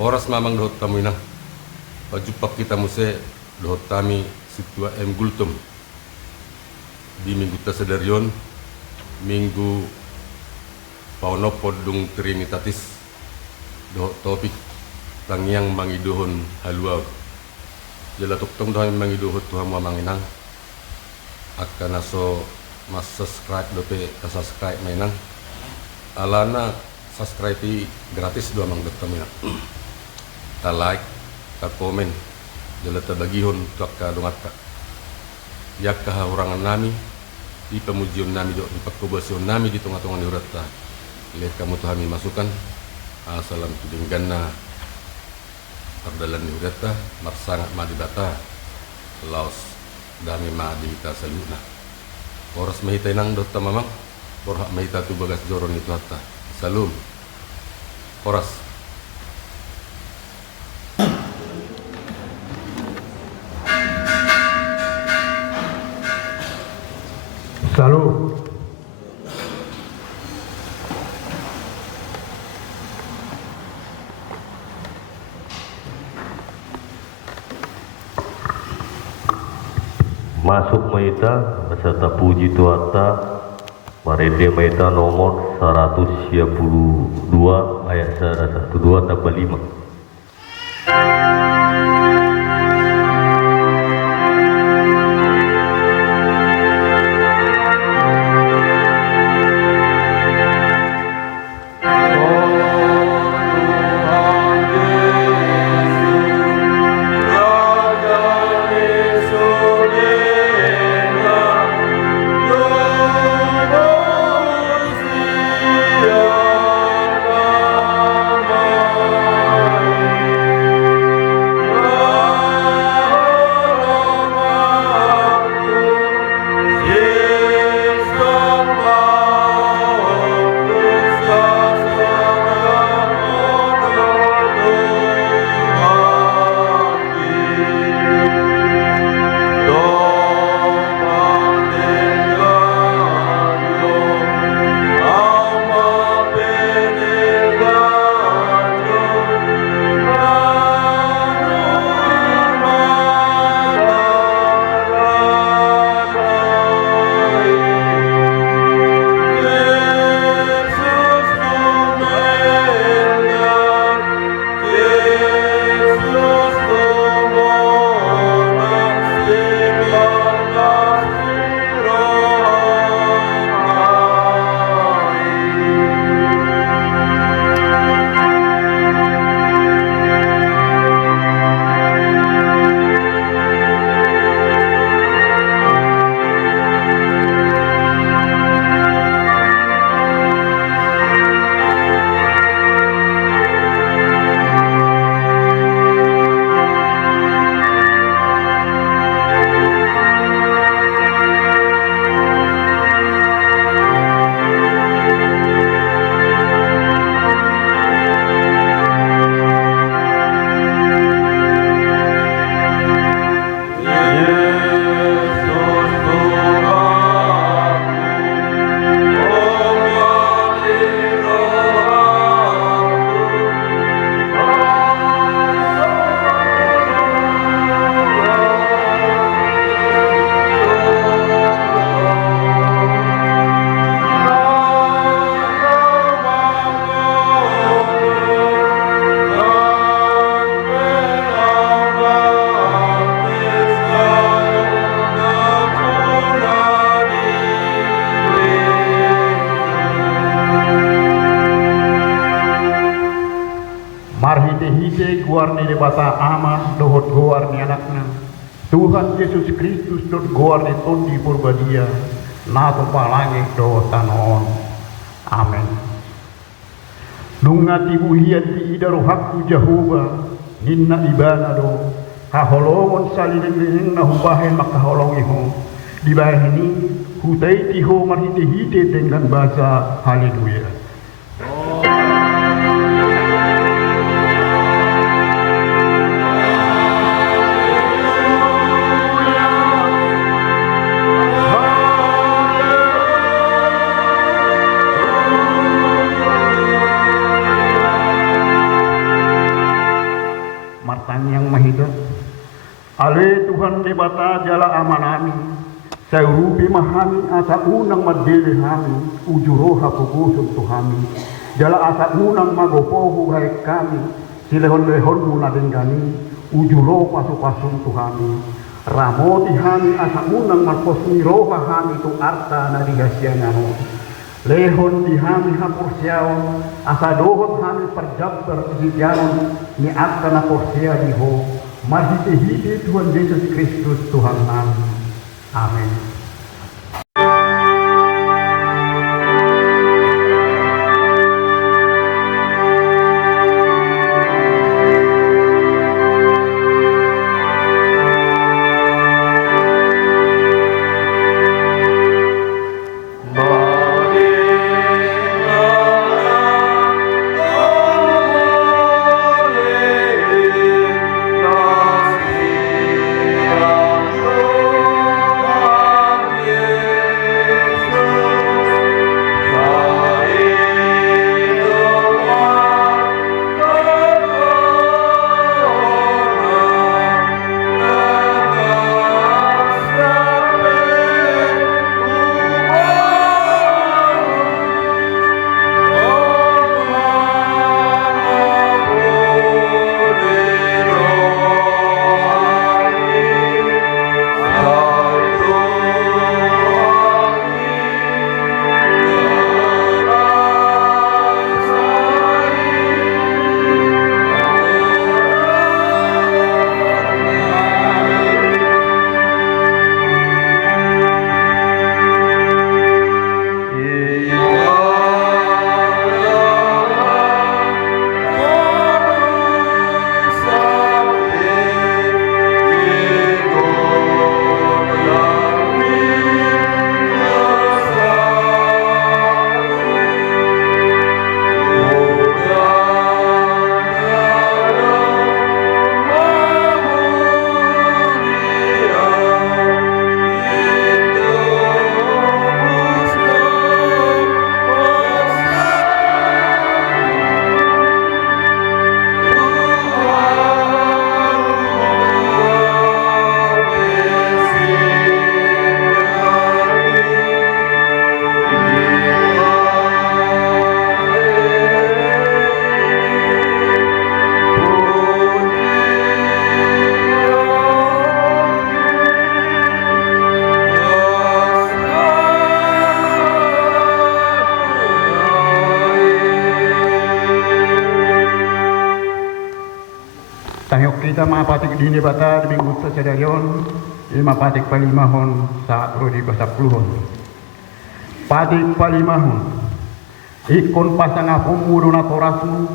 Oras mamang dohot tamu inang. Pajupak kita muse dohot tami situa gultum. Di minggu tasadarion, minggu paunopod dung trinitatis dohot topik tangyang mangidohon haluaw. Jala tuktong dohon mangidohot Tuhan mamang inang. Akan aso mas subscribe dope subscribe mainang. Alana subscribe gratis doa mang dokter mina. Ta like, ta komen, jala ta bagihon tuak ka dongat ka. Yak kahurangan nami, di pemujian nami do, di pakubasyon nami di tengah-tengah diurat ta. Lihat kamu Tuhan masukan, asalam tudingganna perdalan diurat ta, marsangat ma dibata, laos dami ma di ta saluna. Oras mahita inang dot ta mamang, borhak mahita tu bagas joron itu hatta. Salum. Oras. Salut. Masuk Maita beserta puji Tuata Marede Maita nomor 122 ayat 112 tambah 5. Marhite-hite guarni de bata ama dohot guarni anakna. Tuhan Yesus Kristus dot guarni tondi purbadia. Nato palangi dohot tanon. Amen. Nunga tibu hian ti idaru hakku Jehovah. Ninna ibana do. Kaholongon salileng na hubahen makaholongi ho. Di bahen ini hutai tiho marhite-hite dengan bahasa haleluya. Tuhan yang Mahida. Ale Tuhan di bata jala amanami, sayurubi mahami asa unang madili hami, ujuroha pugusog tuhami. Jala asa unang magopohu hai kami, silehon-lehon muna denggani, ujuro pasu-pasung tuhami. Ramoti hami asa unang marposni roha hami tu arta na digasyanano. Lehon di hami hapursiaon, asa dohot hami perjabber hidyanon, ni arta na porsia diho. Marhiti-hiti Tuhan Yesus Kristus Tuhan kami. Amin. Tahok kita mapatik dini bata di minggu sesedarion, lima patik palimahon saat rodi basapuluhon. Patik palimahon, ikon pasang pemudona torasmu,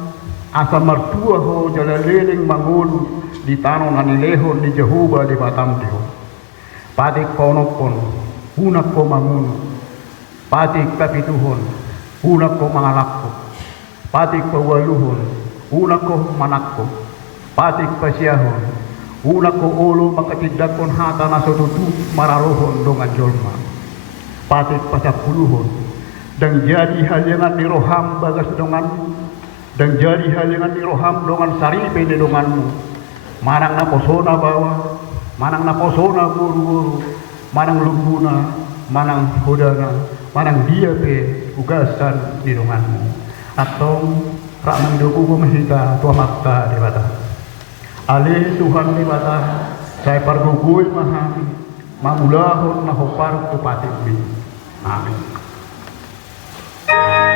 asa mertua ho jalaleling mangun di tanong anilehon di Jehuba di Batam diho. Patik konopon, hunak ko mangun, patik kapituhon, hunak ko mangalakko, patik pawaluhon, hunak ko manakko. Patik pasiahon, una ko ulo makatidakon hata na sotutu mararohon dongan jolma. Patik pasapuluhon, dan jadi halangan ni roham bagas donganmu, dan jadi halangan ni roham dongan saripe ni donganmu. Manang na posona bawa, manang na posona guru-guru, manang lumbuna, manang hodana, manang diape ugasan ni donganmu. Atau rak mendukung pemahita tua makta di bata. Ale Tuhan di bata, saya pargugul mahami, mamulahon mahopar tu patikmi. Amin. Yeah.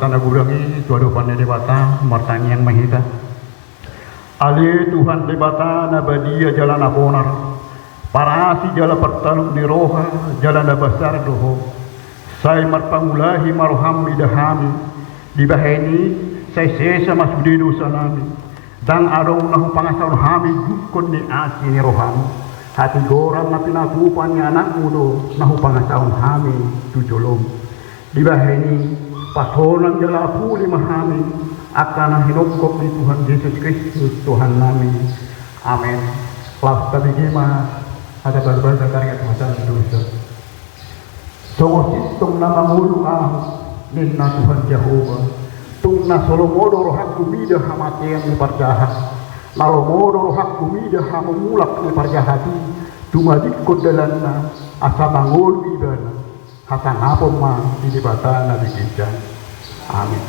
tanah gurangi tuado pandai debata martani yang mahita. Ali Tuhan debata nabadia jalan abonar. Parasi jala pertaluk ni roha jalan besar doho. Saya marpangulahi maroham idahami. Di baheni saya sesa masudi dosa nami. Dan adong nahu pangasaun hami jukon ni asi ni roham. Hati gorang na pinakupan ni anak mudo nahu pangasaun hami tujolom. Di baheni patonan jala puli mahami akan hinokop di Tuhan Yesus Kristus Tuhan nami. Amin. Laus tabigima ada berbagai karya Tuhan dosa. Songositong na mangulu ninna Tuhan Jehovah. Tung na solomodo rohak kumida hamatian ni parjahat. Nalomodo rohak kumida hamumulak ni parjahati. Tumadikot dalan na asa mangul ibana. Hasang hapon ma inibata na bigyan. Amin.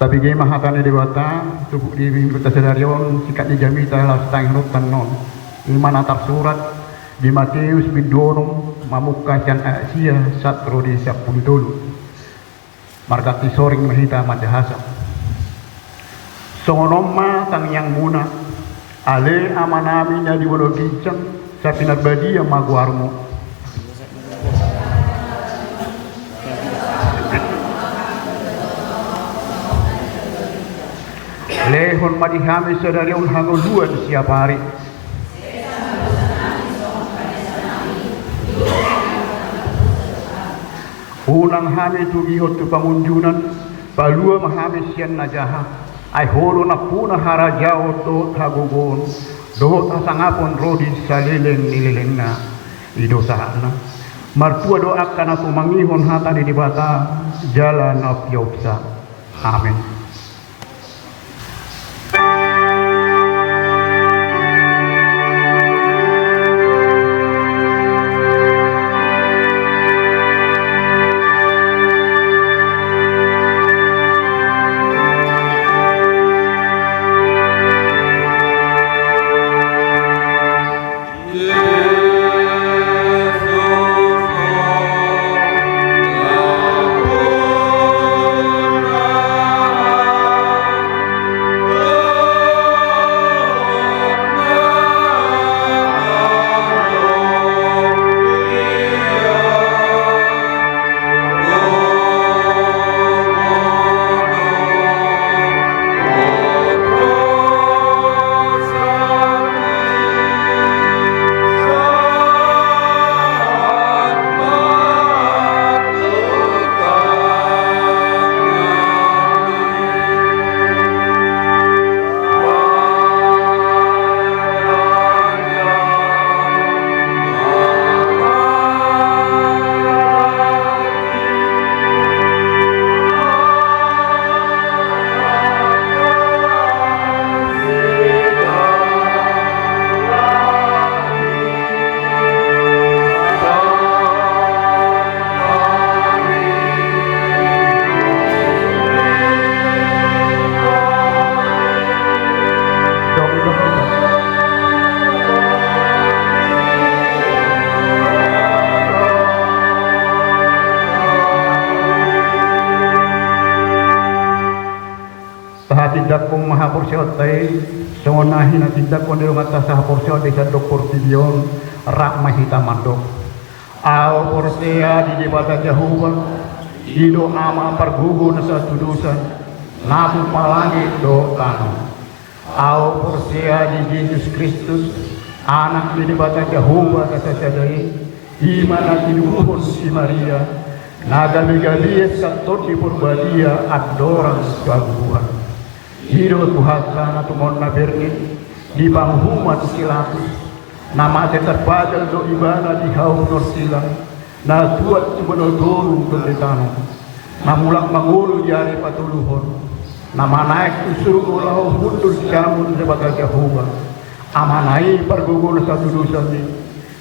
Tapi gay mahatane dewata tubuh di kota sedarion sikat di jamita lastang rutan non iman antar surat di Matius bidonum mamuka can Asia satro di sapul dulu margati soring mahita madahasa songonoma tang yang muna ale amanami nya di wolo gincang sapinar badia maguarmo lehon madihami sedarion hangoluan siap hari unang hami tugihot tu pangunjunan palua mahami sian najaha ay holo na puna harajao to hagugon dohot asangapon rodi salileng nilileng na idosahana martua doakan aku mangihon hata di dibata jalan apiopsa amin. mahaporsiotai songonahi na tindak kondil ngata sa haporsiotai sa doktor tibion rak mahita mandok ao porsea di debata Jehovah ido ama pargugo na sa tudusan nabu palangi do tano ao porsea di Yesus Kristus anak di debata Jehovah kasa sadai iman na tinuhon si Maria nagali-gali sa tot di purbadia adoran Tuhan hido Tuhan na tumon na berni di panghuman silatus nama terpadal do ibana di haum norsilang na tuat cumanodoro pendetano na mulak mangulu jari patuluhon nama naik usur ulau mundur jamun sebagai Jehovah amanai pergugul satu dosa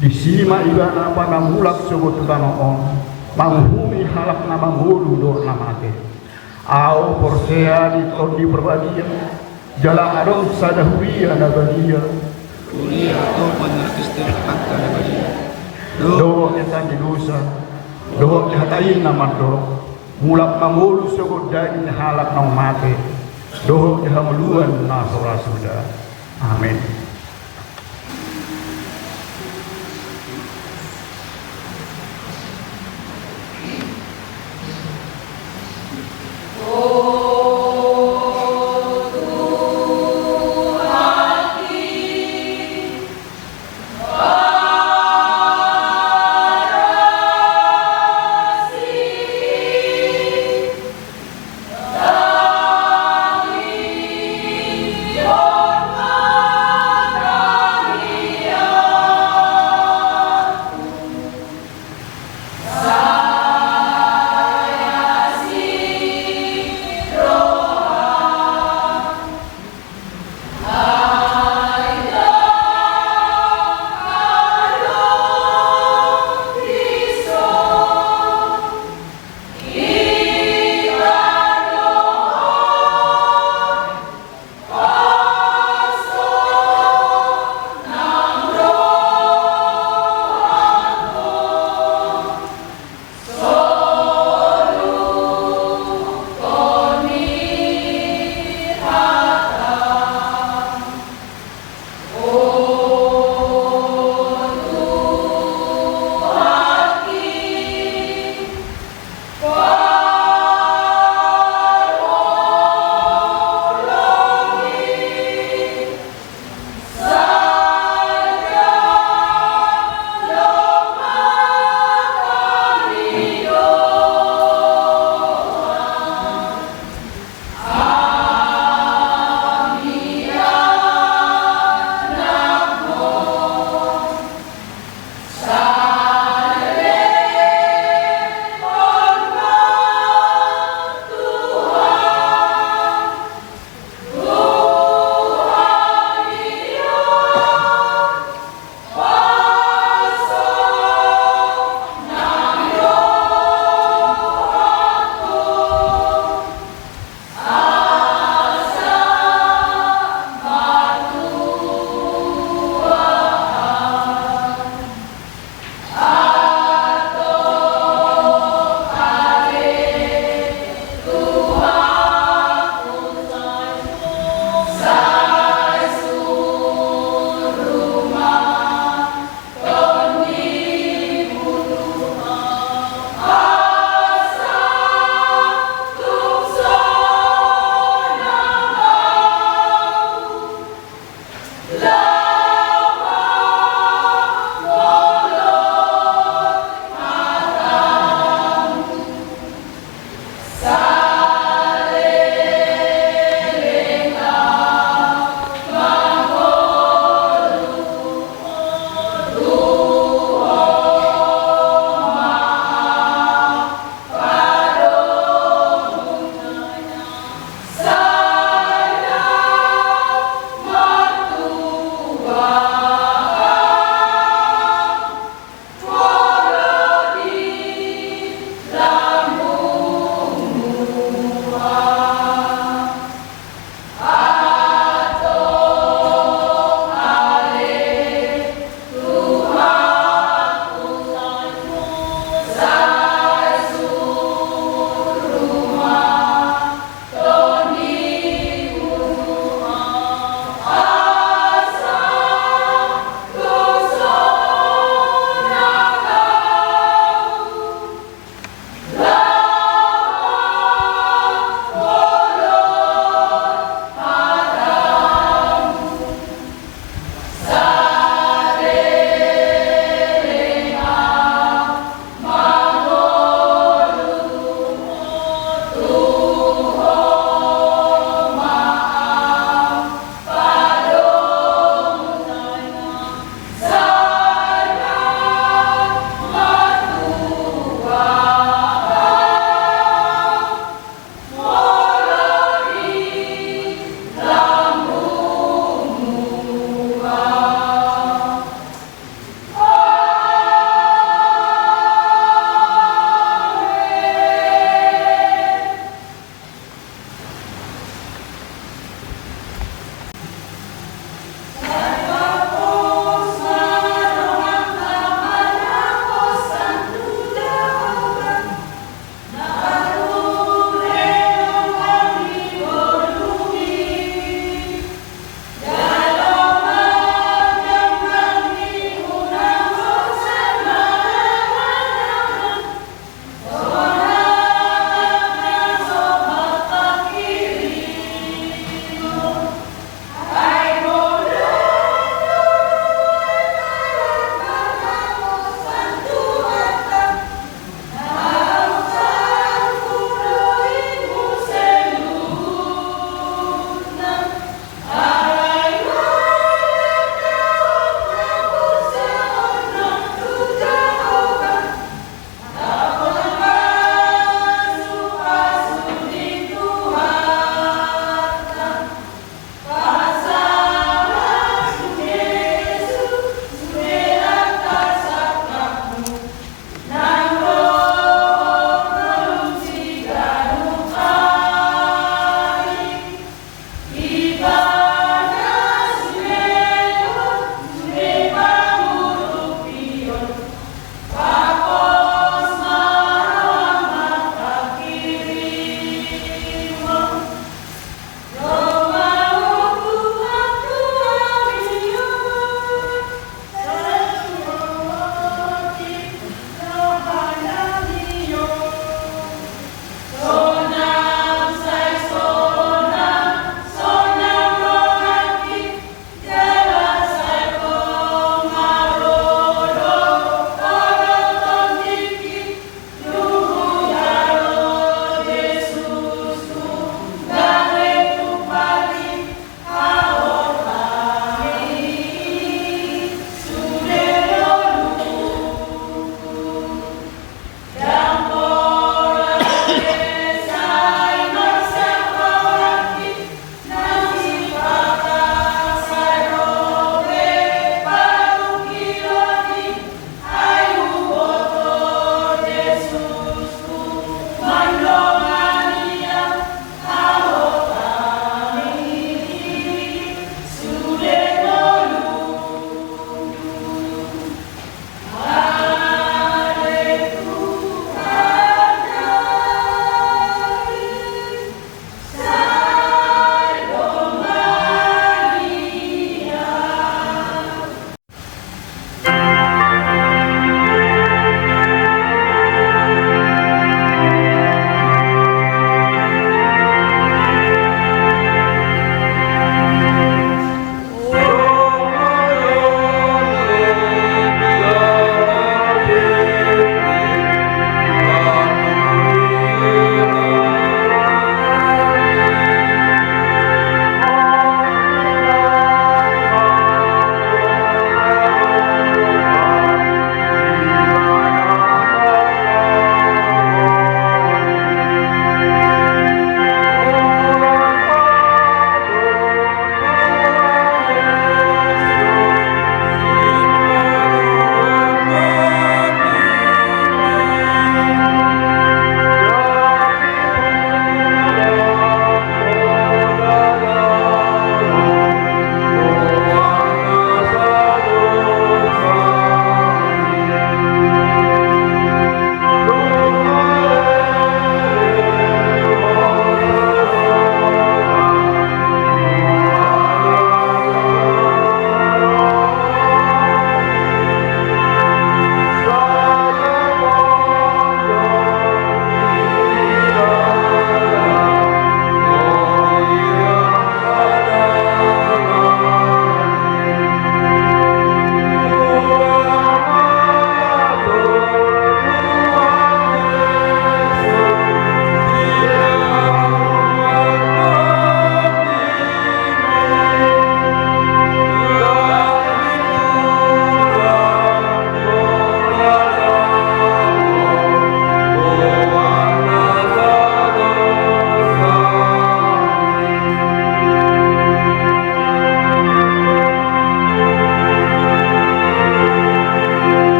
di sima ibana apa na mulak sebut tanoon manghumi halak nama mulu do namate au porsea di kondi perbadia jala adong sadahuia nabadia kuliah atau penyertistir angka nabadia do etan di dosa do hatain nama do mulak mangulu sebut dain halak nang mate do hamuluan na sudah amin.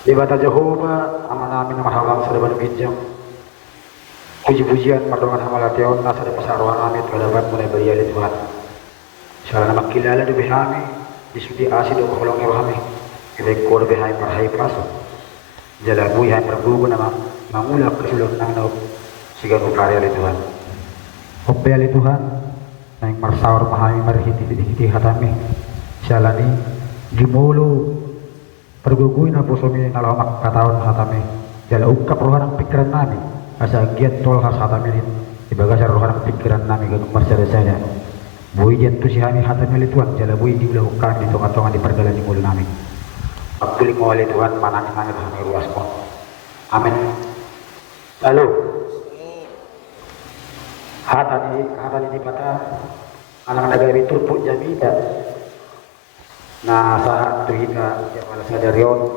Ibata Jehovah amanami nama halang sadaban bijak. Puji-pujian mardongan hamalation nasa da pasaruhan amit kadabat mulai beriali Tuhan. Salah nama kilala do behami disudi asi do kolong rohami. Ibek ko do behai parhai paso. Jalabu hai pergugu nama mangula kesulun nang no sigan ukari ali Tuhan. Hope ali Tuhan naing marsawar mahami marhiti hatami. Salani jumulu pergugui na pusomi nalamak kataon hatami jala ukap rohanang pikiran nami asa giat tol has hatami ibagasar rohanang pikiran nami ganung marsada-sada bui jan tu sihami hatami Tuhan jala bui di ulah ukam di tonga-tonga di pergalan di mulu nami akuli ngawali Tuhan manangin nangit hami ruas kon amin. Lalu hatani di pata anak nagari turpuk jamida nah saat tu kita ya pada sadarion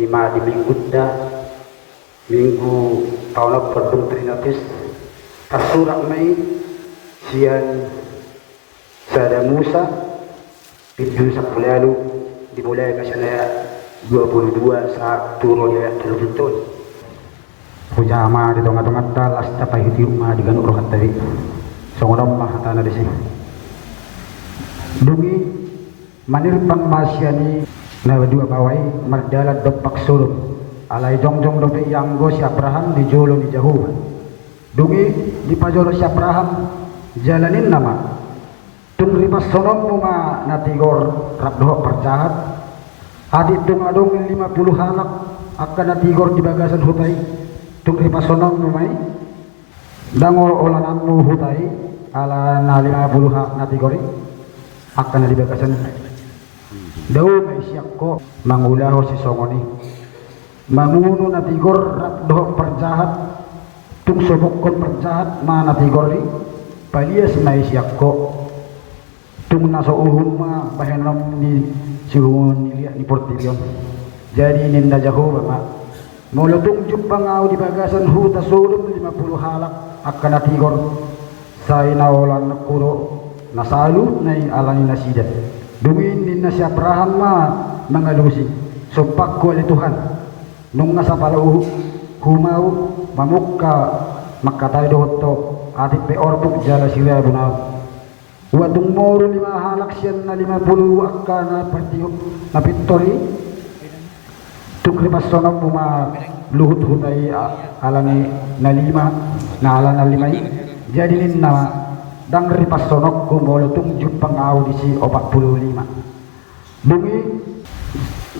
lima di minggu tahun perdung trinatis tersurak Mei sian sada Musa pintu sepuluh lalu dimulai misalnya 22 saat turun ya terjun puja ama di tengah-tengah dalas tapai hidup ma di ganuk rohat tadi songodom mah tanah di sini dungi manirpang masyani na dua bawai mardala dopak sulum alai jongjong dope yanggo si Abraham di jolo di jauh dungi di pajolo si Abraham jalanin nama tung ripas sonom muma natigor rabdoh percahat adit tung adong 50 halak akan natigor di bagasan hutai tung ripas sonom mumai dangol olananmu hutai ala na 50 hak natigori akan di bagasan daw may siyak ko mangulaho si Songoni mamuno na tigor doh perjahat tung sobok kon perjahat ma na tigor ri palias may siyak ko tung naso uhum ma bahenom ni siungon ni portirion jadi ninda Jehovah ma mula tung jupangau di bagasan huta sulum 50 halak akan na tigor sa inaolan nakuro nasalu nay alani nasidat Dungin din na si Abraham ma mangalusi sumpak ko ali Tuhan nung nasa palau humaw mamukka makatay dohto atit pe orbuk jala sila bunaw wadung moro 5 halak siyan na 50 akka na partiyo na pitori tukripas sonong puma luhut hutay alani na 5 na ala na 5 jadi nin na dang ripas sonok ko molo tung jupang aw di si 45 bungi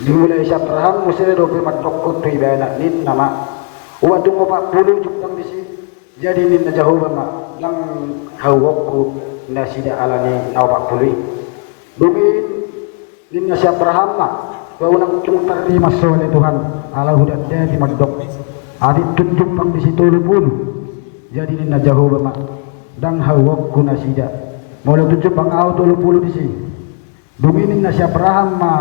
dimulai si Abraham musire do pe matokko to ibana nin nama wa tung 40 jupang di si jadi nin na Jehovah ma lang hawokku na sida alani na 40 bungi nin na si Abraham ma wa unang tung terima sole Tuhan ala hudat di madok adit tunjuk pang di si 30 jadi nin na Jehovah ma dang hawak kuna sida mula tujuh pang au 30 di si duminin na si Abraham ma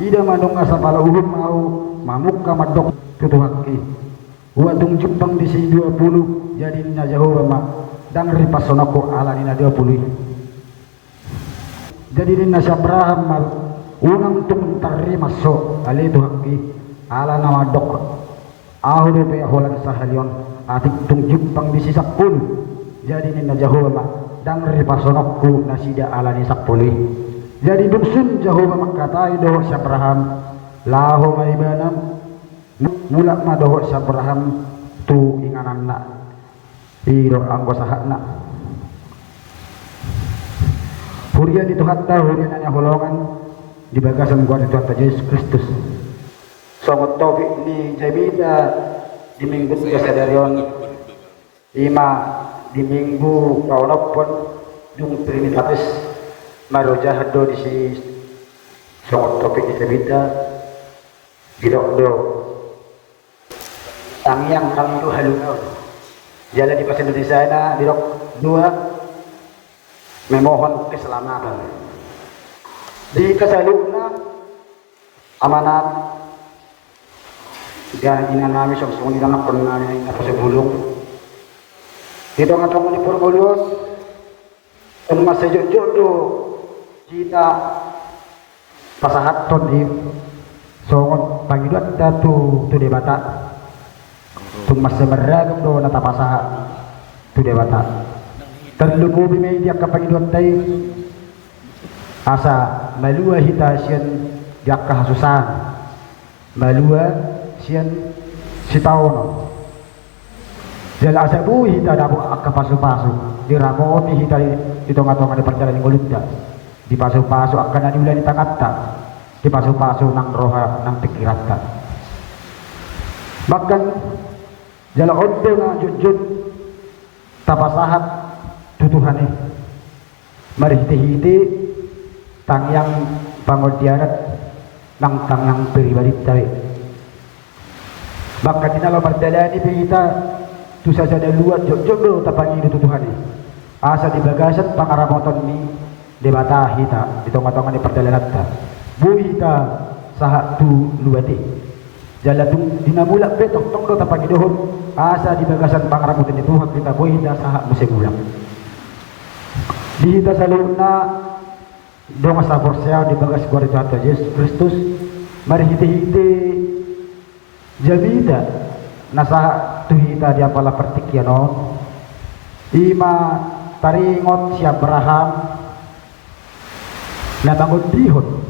ida manong asa pala uhum mau mamuk ka madok tutuhaki wa tung jupang di si 20 jadi na Jehovah ma dang ripasonako ala ni na 20 jadi na si Abraham ma unang tung tarima so ali tuhaki ala na madok ahu do pe holan sahalion atik tung jupang di si 10 jadi ni na Jehovah ma dang ripasonokku nasida alani sakpuli jadi duksun Jehovah makatai doho si Abraham laho maibanam mulak ma doho si Abraham tu inganan na iro anggo sahakna hurian itu hatta hurian hanya holongan di bagasan gua itu hatta Yesus Kristus songot topik ni jabida di minggu kesadarion ima di minggu kawanapun dung trinitatis maroja hado di si songot topik di sabita didokdo tangyang kami itu halungaw jalan di pasien di sana didok 2 memohon keselamatan di kesaluna amanat dan inanami sok-sok di dalam pernah yang sebelum kita ngatong ni Purmolios emas jodoh kita pasahat ton di songot pangidot tu debata tung mas semeragam do natapasaha tu debata terlubu bime dia kapangidot tay asa malua hita sian dia kahasusan malua sian sitaono jala asa bu hita dabu akka pasu-pasu diramoni hita ditonga-tonga di perjalanan golunda di pasu-pasu akan ada ulah di tangata di pasu-pasu nang roha nang pikirata bahkan jala odde na jujud tapasahat tutuhane mari hiti-hiti tangyang pangodianat nang tangyang pribadi tayo bahkan dinalo pardalani kita tu saja ada luar jog-jog tapangi tutuhane asa di bagasan pangaramoton ni debata hita di tongga-tongga di perjalanan ta bu hita saha tu luati jala tu dinamulak betok tong do tapagi dohon asa di bagasan pangaramoton itu hak kita bu hita saha musim ulang di hita saluna dong asa borsea di bagas gua Tuhan Yesus Kristus mari hiti-hiti jamida nasaha tu hita dia pala pertikianon ima taringot si Abraham na bangun dihon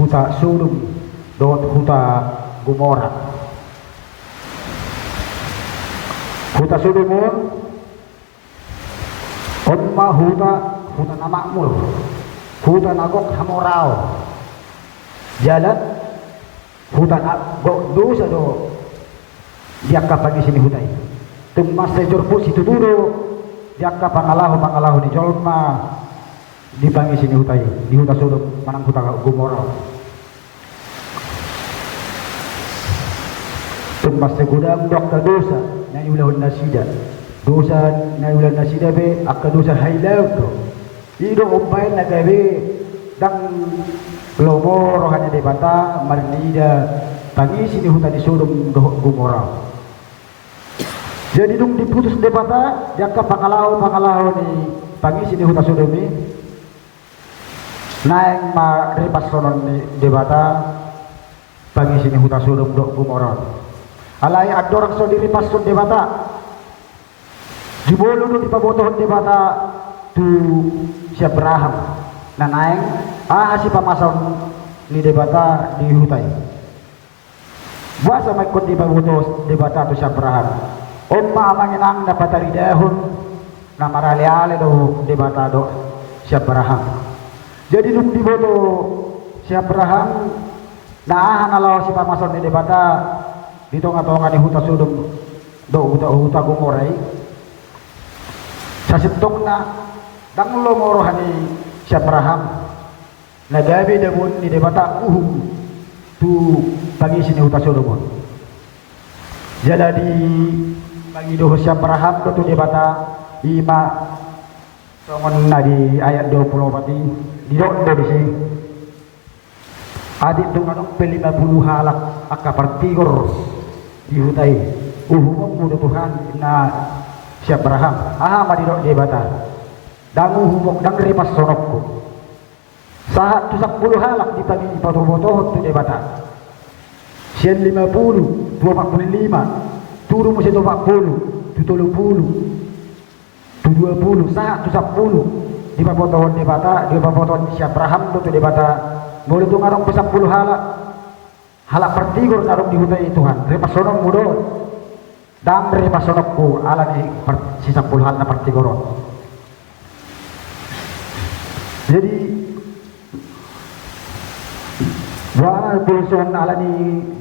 huta Sodom dot huta Gomora huta Sodom onma huta namakmur huta nagok hamorao jalan huta nagok dosa do dia kapagi sini hutai tumas sejor pun situ dulu jaka pangalahu di jolma dipangi sini hutai di huta Sodom manang huta Gomora tumas segudang dokter dosa nyanyi ulahun nasida dosa nyanyi ulahun nasida be akka dosa hailaw to ido umpain na gabe dang lomoro hanya debata marnida pangi sini huta di Sodom Gomora jadi dong diputus debata jaka pangalau ni pangi sini huta Sodom ni naeng ma repas sonon ni debata pangi sini huta Sodom do Gomora alai adorang so diri pas son debata jibolo do dipabotohon debata tu si Abraham na naeng si pamason ni debata di hutai buasa may kundi pabotos debata tu si Abraham umma manginang na pataridahon na maraliale do debata do si Abraham jadi nung diboto si Abraham naahan alaw si pamason ni debata dito nga ni huta Sodom do huta Gomora sa sitong na dang lomorohan ni si Abraham nagabi dabon ni debata tu pagi sini huta Sodom jala di bagi doh si Abraham do tu debata ima songon na di ayat 24 di do di sini adik tu nganong 50 halak akka partigor di hutai uhumong Tuhan na si Abraham madidok debata dangu humok dang repas sonokku saat tu 10 halak di pagi patobotohon tu debata sian 50 245 turu musim 40 tu 30 tu 20 saat tu 10 di papotohon debata di papotohon si Abraham tu debata boleh tu ngarong 10 halak pertigor ngarong di hutai Tuhan repas sonok mudo dang repas sonokku ala ni si 10 hal na pertigoron jadi wala bulson ala ni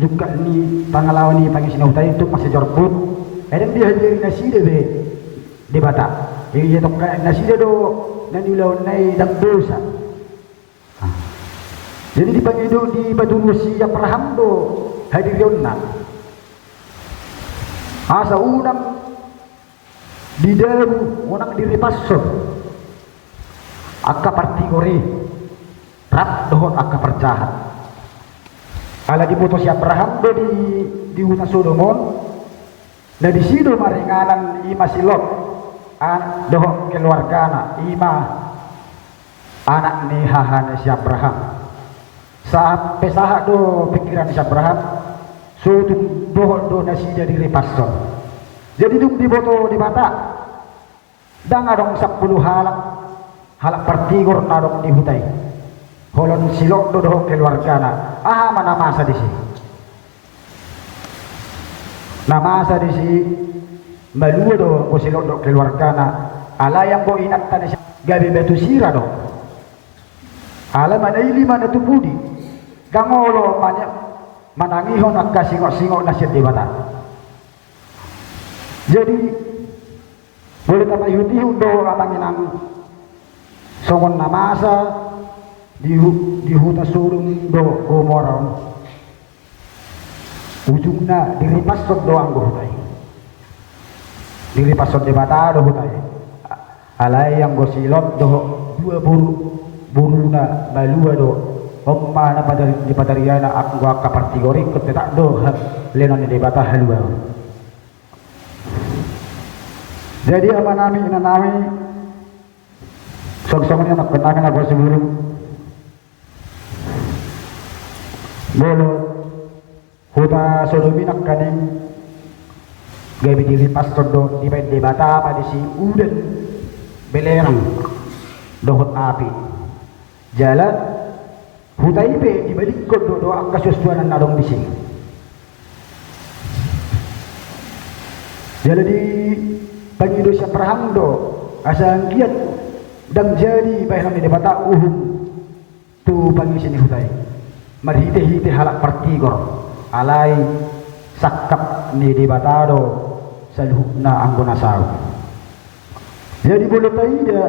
juga ni pangalawan ni pangi sinautai itu masih jorput edem dia hadiri nasida be debata iya tok nasida do nani lawan nai dang dosa jadi dipanggil di Baduru si Abraham do hadirion na asa unang di daru unang diripasson akka partigori rat dohon akka perjahat ala diputus si Abraham do di huta Sodomon na di sido maringanan ima silot dohon keluargana ima anak ni hahana si Abraham sampai sahak do pikiran si Abraham suatu do nasi jadi repason. Jadi dung diboto di mata dang adong 10 halak pertigor nadong di hutai holon silok do keluargana mana masa di sini namasa di sini malua do ko silok do keluargana ala yang bo inat tadi gabi batu sira do ala mana ili mana tu budi gangolo manangihon akka singok nasir di mata. Jadi boleh tambah yuti do amanginang songon namasa di huta surung do gomoron ujungna diripasot doang go hutai diripasot di mata do hutai alai yang go silot do dua buruna balua do omma na di padariana aku gua kapartigori ketetak do lenon di bata halua. Jadi apa nami sok-soknya nak kenangan aku sebelum bolo huta sodomi nak kaning gabi diri pastor do di bata pada si udan belerang dohot api jalan huta ipe di balik do angka sesuatuan nadong di sini jalan di Pangido siya perhando asang giat dang jadi bayan ni debata tu pangisi ni hutai marhite halak partigor alai sakap ni debatado saluhna anggona saw. Jadi boleh taida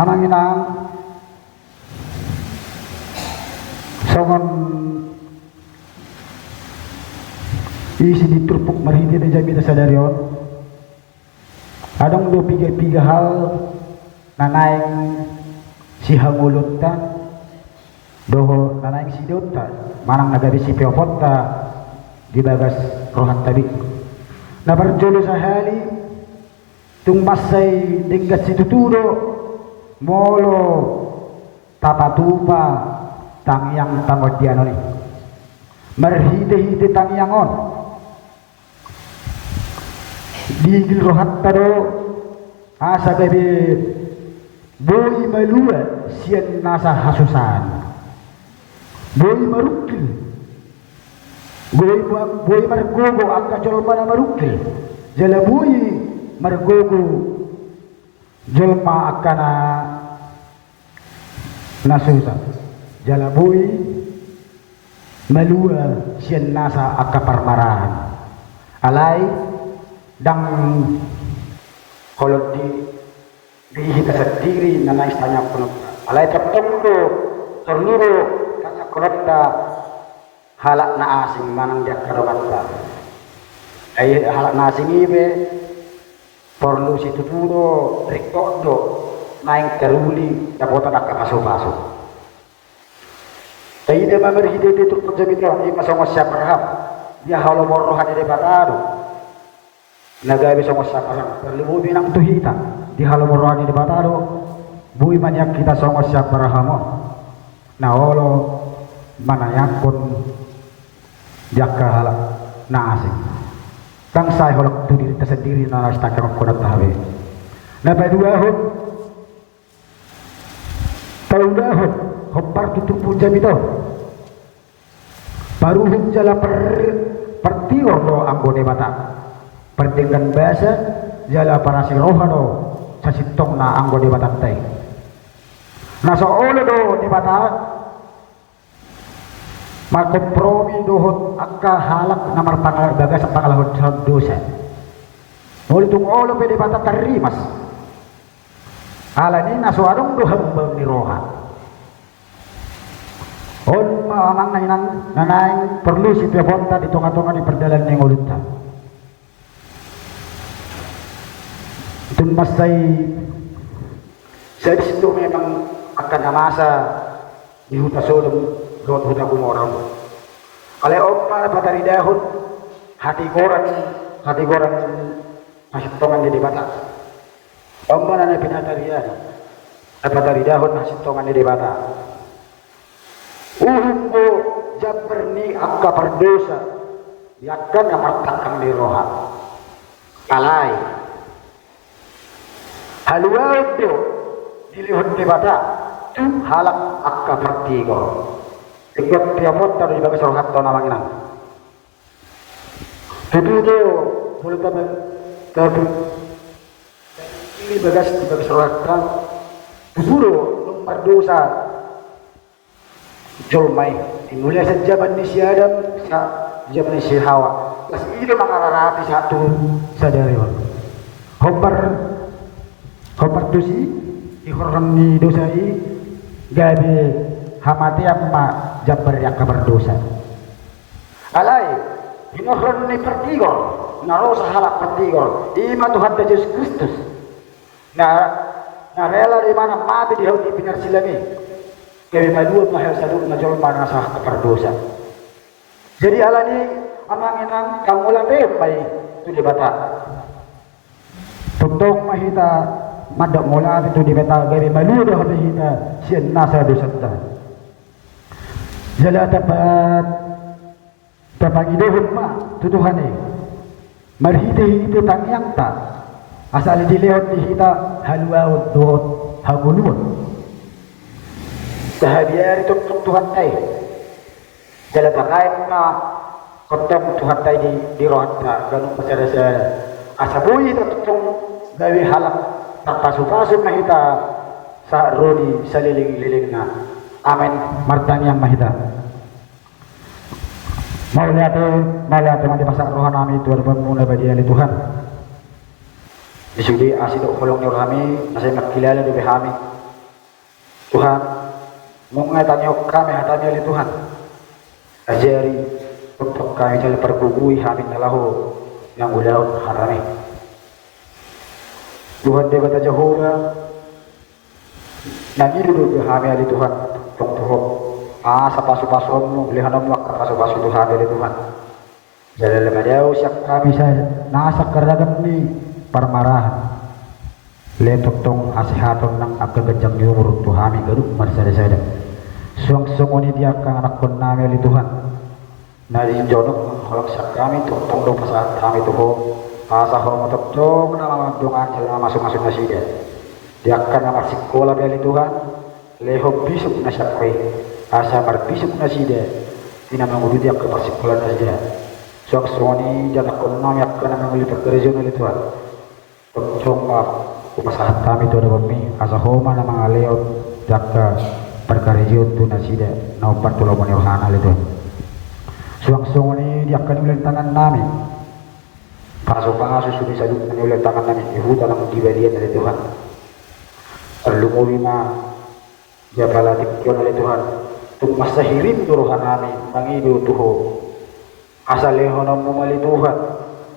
amanginang songon isi diturpuk marhite de jami sadarion adong do piga hal nanaing si hangulutta doho nanaing si dota manang nagabi si peopotta di bagas rohat tadi na barjolo sahali tung masay dinggat si tutudo molo tapatupa tangyang tamodiano ni marhide tangyangon digil rohat tado asa gabi boy malua sian nasa hasusan boy marukil boy margogo akka jolma na marukil jala boy margogo jolma akka na nasusan jala boy malua sian nasa akka parmarahan alai dang kalau di kita sendiri nana istanya pun alai tertentu terluru kaya kolota halak na asing manang dia kerobata ay halak na asing ibe perlu situ tudo rekodo naing teruli dapat nak paso-paso tay dia mamerhide itu terjemit ni masong siap berhab dia halo morohan de batado nagabi sa masakarang perlu binang tuhita di halomorani di batado bui manyak kita sa masakarahamo na olo manayakon jaka halak na asing kang say holak tu diri sendiri na nastakang kunat tahawe na paduahon taudahon hopar tutupu jam itu paruhum jala pertior do anggone bata perdengan bahasa jala para si rohano sa sitong na anggo di batatay na sa olo do di bata magkompromi dohot akka halak na marpangalaga sa pangalahod sa dosa olo itong olo pe di bata tarimas ala ni na so anong dohambang ni roha on maamang na inang nanaing perlu si piaponta di tunga-tunga di perdalan ng ulutta masay sa disitu memang akan namasa di huta solong doon huta gumorang kalau oppa patari dahon hati goran nasintongan di bata omba na pinatarian patari dahon nasintongan di bata Uhumbo jaberni akka berdosa yakkan yang martakan di roha alai haluau itu dilihat di bata tu halak akka bertigo ikut tiapot tadi bagas rohat to namang inang itu boleh tapi ini bagas rohat kan buru nomor dosa jolmai dimulai sejak Bani si Adam sejak Bani si Hawa terus ini mengarahati satu sadari hobar dosi ihorni dosai gabi hamati amma jabar yang kabar dosa alai ihorni pertigo narosa halak pertigo ima Tuhan Yesus Kristus nah rela di mana mati di hati binar silami gabi madua mahal sadut najol mana sah keperdosa jadi alani amang inang kamulan baik itu di bata tuntong mahita madak mula itu di bata gabi madua dah hita sian nasa dosata jala dapat idohun ma tutuhan ni marhiti itu tangyang ta asal dilihat di hita halwa udot hagulun bahagia itu Tuhan tay dalam pakaian na kontong Tuhan tay di rohata ganun pasada sa asabuhi itu tutong gawi halak pasu-pasu mahita sa rodi sa liling-liling na amin martang yang mahita maulihat di pasar rohan kami itu ada pemula bagi ahli Tuhan disudi asid ukulong ni kami masih nakilala di kami Tuhan mengatanya kami hatanya oleh Tuhan ajari untuk kami jalan pergugui kami nalahu yang ulau harami Tuhan dia kata Jehovah nang dulu kami oleh Tuhan untuk asa pasu-pasu lihanam waktu pasu-pasu Tuhan oleh Tuhan jalan lemadiau siap kami saya nasa keragam ni permarahan letok tong asihaton nang agak gajang di umur Tuhan garuk marsada-sada suang-suang ini dia akan anak pun nami oleh Tuhan nari jonok kalau kami tong do pasat kami tuh asa hormat tong nama dongan jalan masuk-masuk nasi dia akan nama sekolah oleh Tuhan leho bisuk nasakwe asa berbisuk nasi dia tina mengudu dia ke sekolah nasi dia suang-suang ini jangan pun nami akan nama oleh pekerjaan oleh Tuhan tong upasahat kami tu ada bumi asa homa nama leot jaka perkarjiut tu nasida na upat tu lawan yohana itu suang-suang ini dia akan mulai tangan nami pasu-pasu sudah saduk mulai tangan nami ibu tanam dibalian oleh Tuhan perlu mawima jabala dikyon oleh Tuhan untuk masa hirim turuhan nami mangidu tuho asal lehonam mumali Tuhan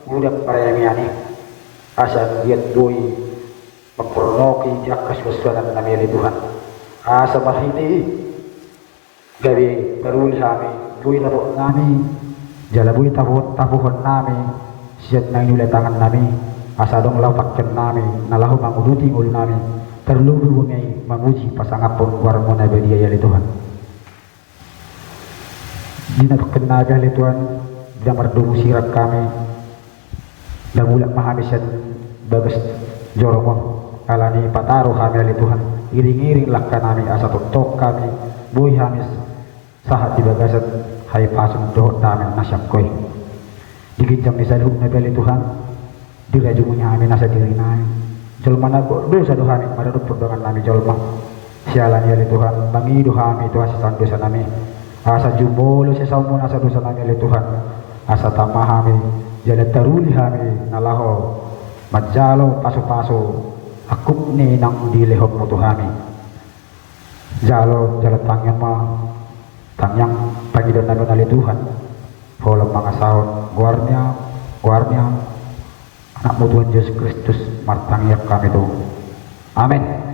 budak parayamiani asal diat doi mempernoki dia kesusahan nami oleh Tuhan asa mahini gabi teruli kami bui labok nami jalabui tabuhon nami siat nang nulai tangan nami asa dong laupakkan nami nalahu manguduti ul nami terlalu bungai menguji pasangapun warmo nabi dia ya Tuhan dina kenaga ya Tuhan dan merdumu sirat kami dan ulak mahamisan bagas joromo alani pataruh kami ya Tuhan iring-iring lakkan kami asa tutok kami bui hamis sahat di bagasan hai pasung dohot kami nasyak koi digincang di sadhuk nabi Tuhan dirajumunya kami nasa diri nami jolma nago dosa doha kami pada perdoman kami jolma sialan ya Tuhan bangi doha kami itu asa dosa kami asa jumbolo sesaumun asa dosa kami ya Tuhan asa tamah kami jalan teruli kami nalaho majalo paso-paso akuk ni nang dilehok mo Tuhami jalo jalan tangyang pagidan namin ali Tuhan holang mga sahot guarnya anak mo Tuhan Yesus Kristus martangyak kami to amin.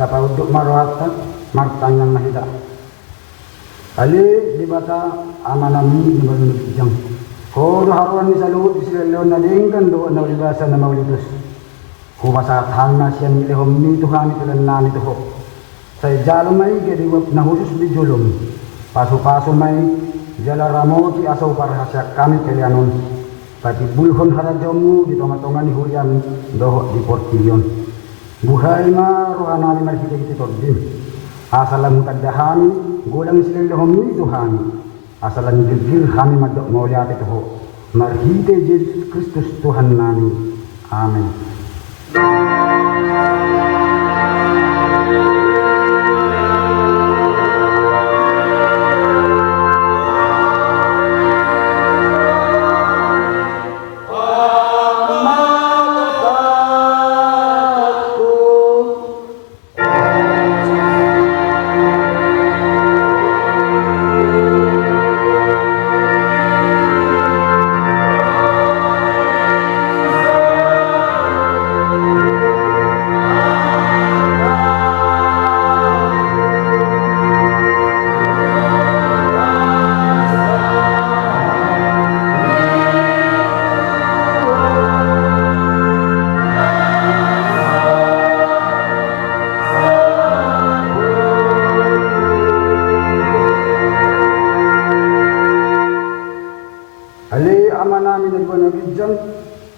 Tapa uduk marohata martanyang mahita. Ali di bata amanami ni balun bijang. Ko do haruan ni salut isilelon na lingkan do na ulibasa na maulitus. Ko basa thalna sian ni lehom ni Tuhan itu dan nani tuh. Saya jalan mai ke di na khusus di julum. Pasu-pasu mai jala ramoti asau parahasya kami kelianon. Pati bulhon harajamu di tonga-tonga ni hurian doh di portilion. Buhay ma rohanani marhita iti tordim. Asalan kadahani gulang sililhom ni Tuhan. Asalan gilgil kami madok mauliat itu. Marhita Yesus Kristus Tuhan nami. Amin.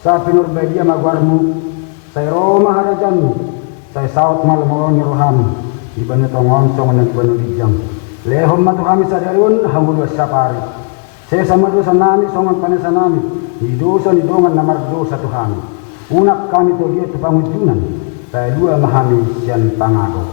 Sa pinurbedia magwarmu, sa Roma harajanmu, sa saut malmoroni rohami, di banu tongonsong na di banu dijang. Lehom matu kami sa darun hangul wasyapari. Saya sama dosa nami songan panesa nami, di dosa ni dongan namar dosa Tuhan. Unak kami to dia tu pamujunan, saya dua mahami sian pangago.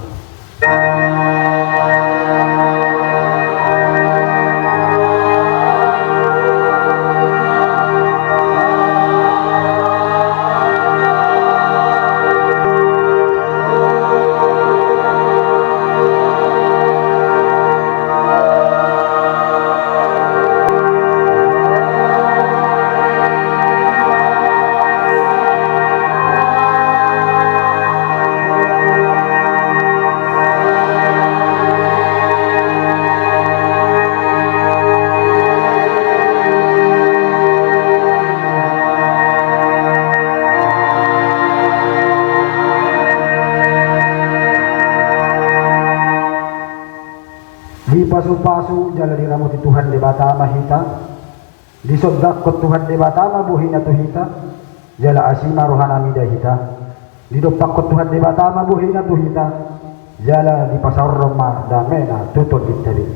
Pasu-pasu jala diramu ti Tuhan de batama hita di sodak ko Tuhan de batama buhina tuhita jala asima rohana mida hita di dopak ko Tuhan de batama buhina tuhita jala di pasar Roma damena tutut diteri